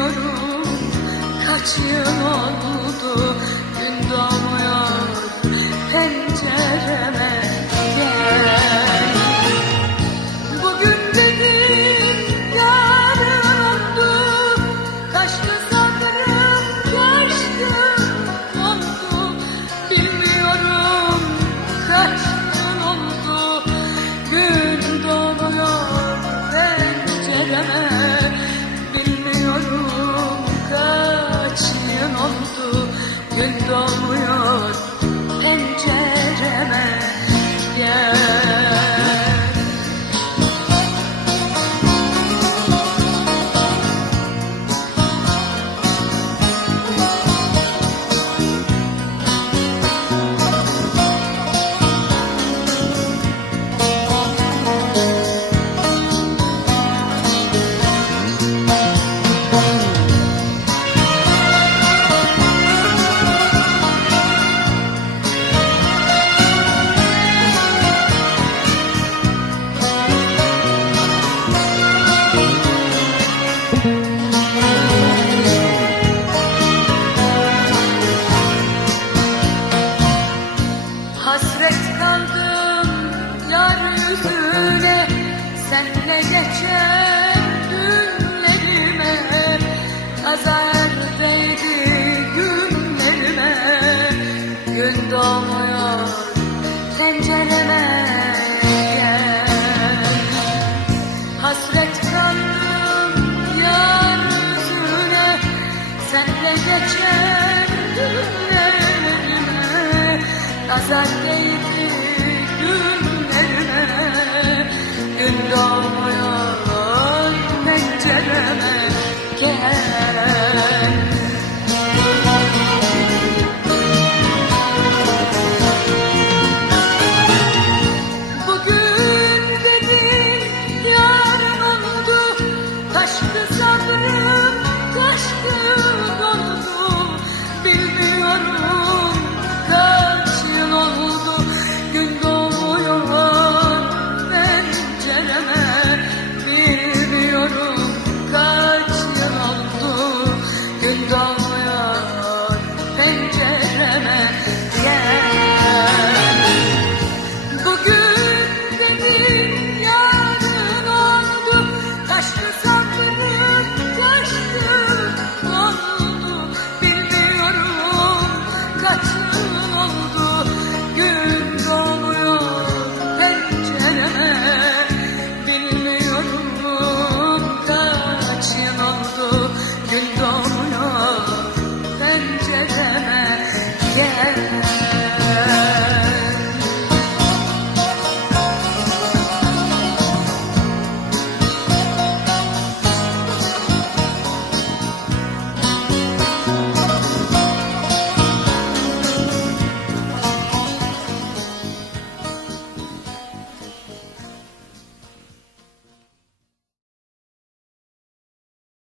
Bilmiyorum. Kaç yıl oldu? Gün doğdu. Azar Gazelleydi günlerime Gün doğmayan pencereme.